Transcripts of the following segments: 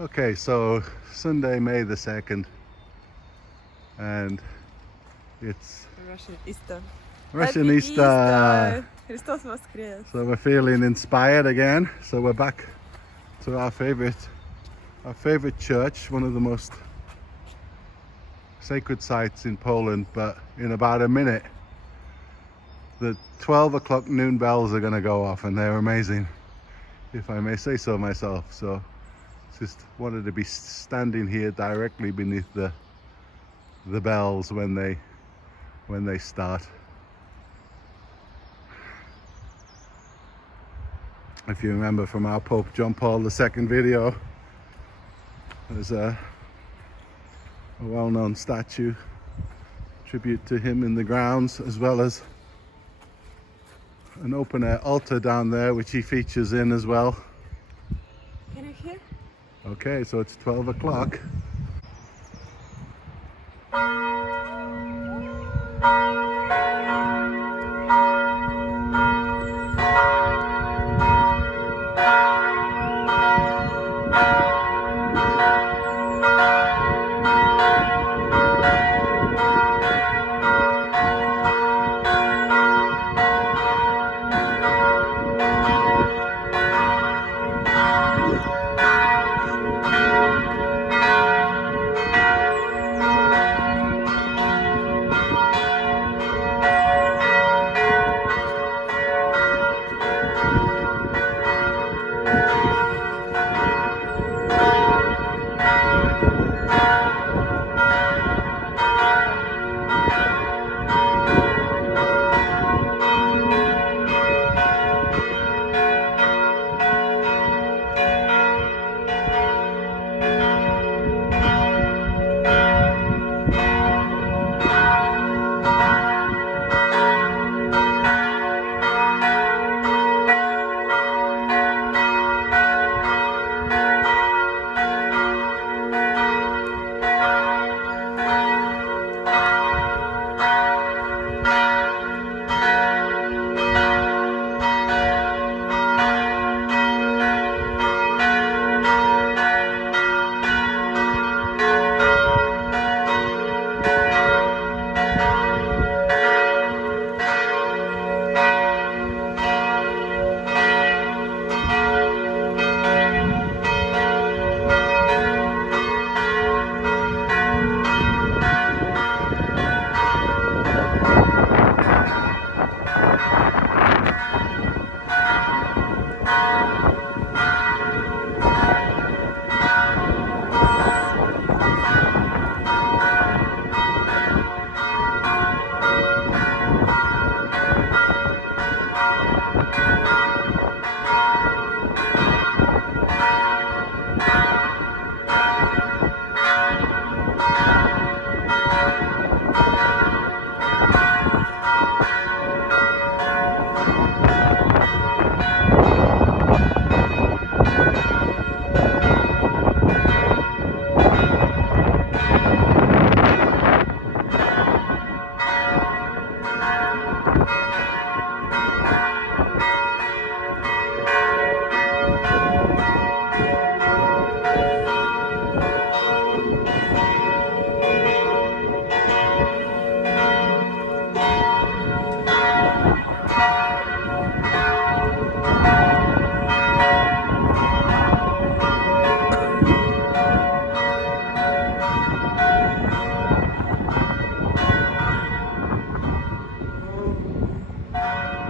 Okay, so Sunday, May the 2nd, and it's Russian Easter. Russian Happy Easter. Христос воскрес. So we're feeling inspired again. So we're back to our favorite church, one of the most sacred sites in Poland. But in about a minute, the 12 o'clock noon bells are going to go off, and they're amazing, if I may say so myself. So just wanted to be standing here directly beneath the bells when they start. If you remember from our Pope John Paul II video, there's a well-known statue tribute to him in the grounds, as well as an open-air altar down there which he features in as well. Can you hear? Okay, so it's 12 o'clock.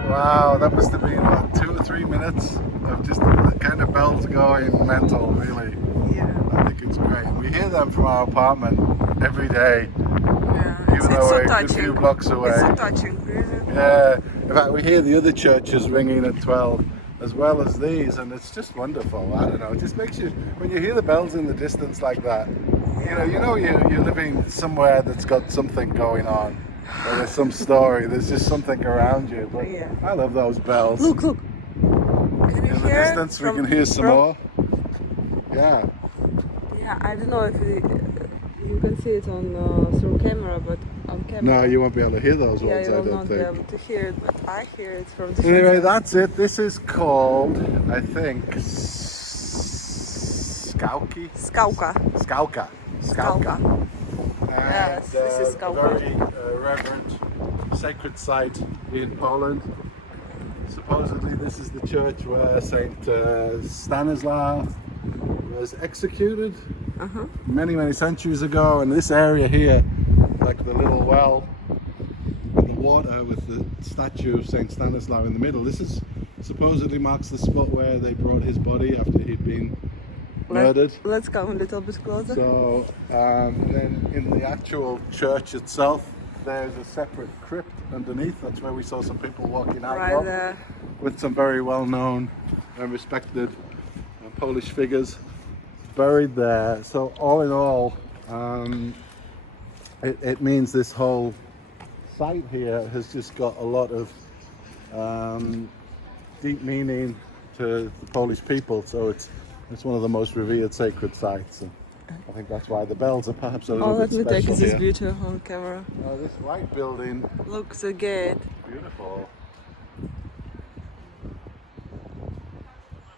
Wow, that must have been what, 2 or 3 minutes of just the kind of bells going mental, really. Yeah. I think it's great. We hear them from our apartment every day, Yeah. even though we're a few blocks away. It's so touching, really. Yeah, in fact, we hear the other churches ringing at 12 as well as these, and it's just wonderful. I don't know, it just makes you, when you hear the bells in the distance like that, you're living somewhere that's got something going on. Or there's some story, there's just something around you. But Yeah. I love those bells. Look. Can you In the hear? distance, we can hear some more. Yeah. Yeah, I don't know if you can see it on through camera, but on camera. No, you won't be able to hear those Yeah, ones, you I will don't not be think. able to hear it, but I hear it from different. Anyway, that's it. This is called, I think, Skalki? Skalka. Skalka. Skalka. And, Yes, this is a Skalka. very reverent sacred site in Poland. Supposedly this is the church where Saint Stanislaw was executed many centuries ago, and this area here, like the little well with the water with the statue of Saint Stanislaw in the middle, this is supposedly marks the spot where they brought his body after he'd been murdered. Let's come a little bit closer. So, and then in the actual church itself, there's a separate crypt underneath. That's where we saw some people walking out Right of, there. with some very well-known and respected Polish figures buried there. So all in all, it means this whole site here has just got a lot of deep meaning to the Polish people. So it's one of the most revered sacred sites, and I think that's why the bells are perhaps a little Let bit me take special this here. beauty on camera. This white building, Look, the gate. beautiful.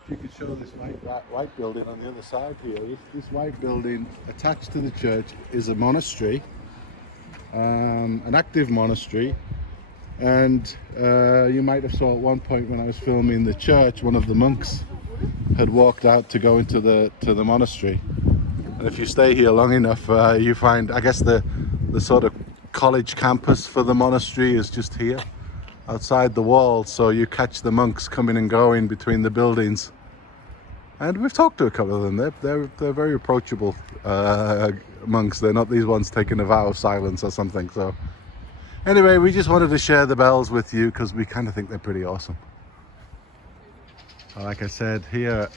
You could show this white building on the other side here. This white building attached to the church is a monastery, an active monastery. And you might have saw at one point when I was filming the church, one of the monks had walked out to go into the monastery. And if you stay here long enough, you find, I guess the sort of college campus for the monastery is just here, outside the wall. So you catch the monks coming and going between the buildings. And we've talked to a couple of them. They're very approachable monks. They're not these ones taking a vow of silence or something. So. Anyway, we just wanted to share the bells with you because we kind of think they're pretty awesome. Like I said, here,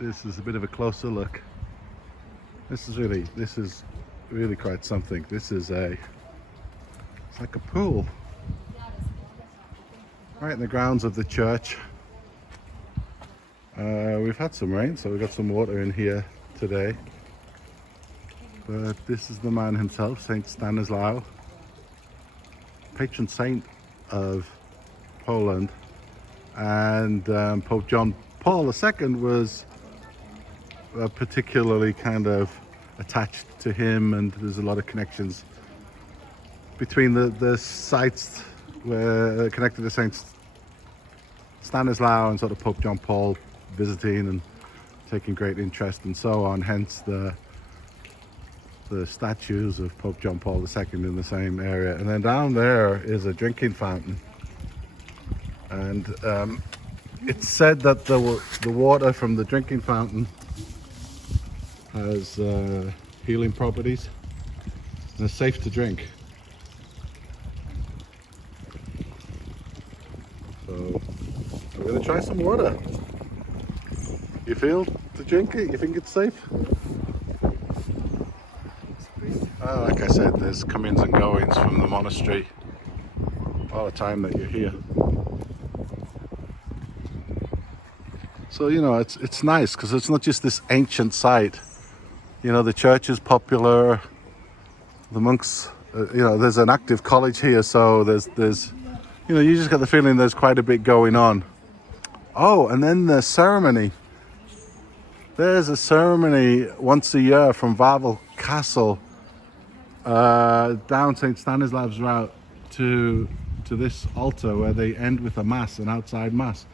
this is a bit of a closer look. This is really quite something. It's like a pool right in the grounds of the church. We've had some rain, so we've got some water in here today. But this is the man himself, Saint Stanislaw, patron saint of Poland, and Pope John Paul II was particularly kind of attached to him, and there's a lot of connections between the sites where connected to Saint Stanislaw and sort of Pope John Paul visiting and taking great interest and so on, hence the statues of Pope John Paul II in the same area. And then down there is a drinking fountain, and it's said that the water from the drinking fountain has healing properties and is safe to drink. So I'm going to try some water. You feel to drink it? You think it's safe? Like I said, there's come-ins and goings from the monastery all the time that you're here. So, you know, it's nice because it's not just this ancient site. You know, the church is popular, the monks, you know, there's an active college here, so there's, you know, you just get the feeling there's quite a bit going on. Oh, and then the ceremony. There's a ceremony once a year from Wawel Castle down St. Stanislav's route to this altar where they end with a mass, an outside mass,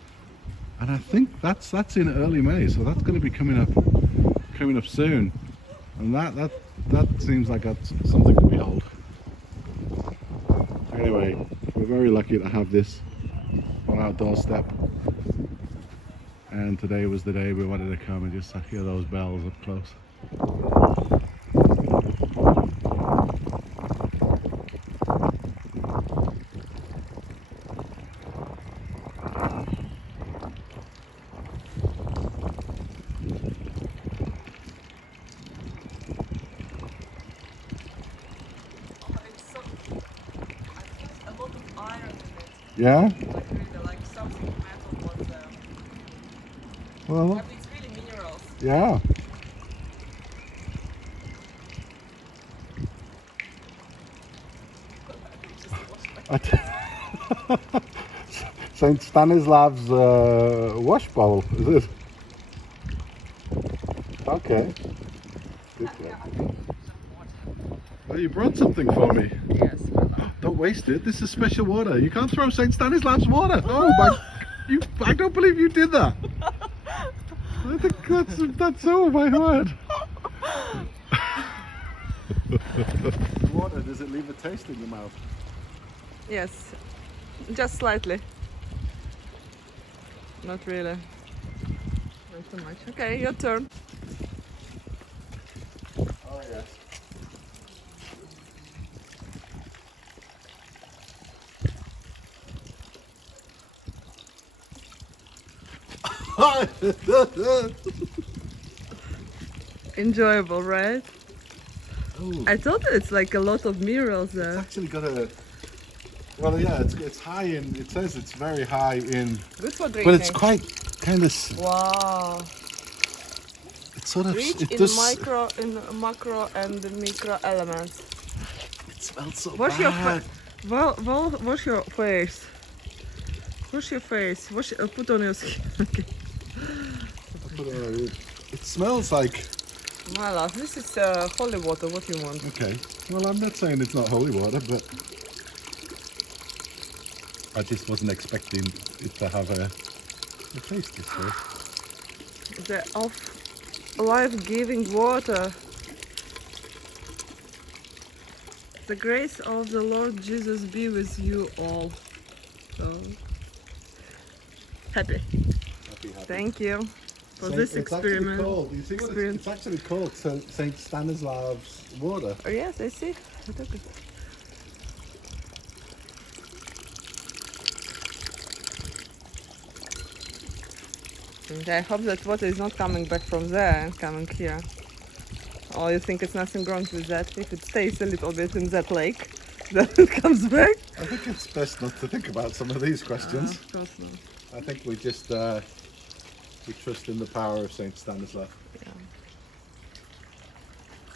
and I think that's in early May, so that's going to be coming up soon, and that seems like that's something to behold. Anyway, we're very lucky to have this on our doorstep, and today was the day we wanted to come and just hear those bells up close. Yeah? Like really, like something metal was Well, it's really minerals. yeah. St. Stanislav's wash bowl, is it? Okay. Good job. Oh, you brought something for me. Yes. Don't waste it. This is special water. You can't throw St. Stanislav's water. Oh my! I don't believe you did that. I think that's oh my word. The water, does it leave a taste in your mouth? Yes, just slightly. Not really. Not too much. Okay, your turn. Oh yes. Enjoyable, right? Ooh, I thought it's like a lot of minerals it's there. actually got a. Well, yeah, it's high in. It says it's very high in, Good for drinking. but it's quite kind of. Wow. It's sort of. Rich It in does. macro and micro elements. It smells so Wash your bad. wash your face. Wash your face. Put on your skin. Okay. It smells like. My love, this is holy water. What do you want? Okay. Well, I'm not saying it's not holy water, but I just wasn't expecting it to have a taste this way. The of life-giving water. The grace of the Lord Jesus be with you all. So happy. Happy. Thank you for this experiment. You see what it's actually called? St. Stanislav's water. Oh yes, I see. I took it. Okay, I hope that water is not coming back from there and coming here. Or you think it's nothing wrong with that? If it stays a little bit in that lake, then it comes back? I think it's best not to think about some of these questions. Of course not. I think we just we trust in the power of St. Stanislav. Yeah.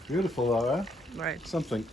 Beautiful, Laura. Right. Something.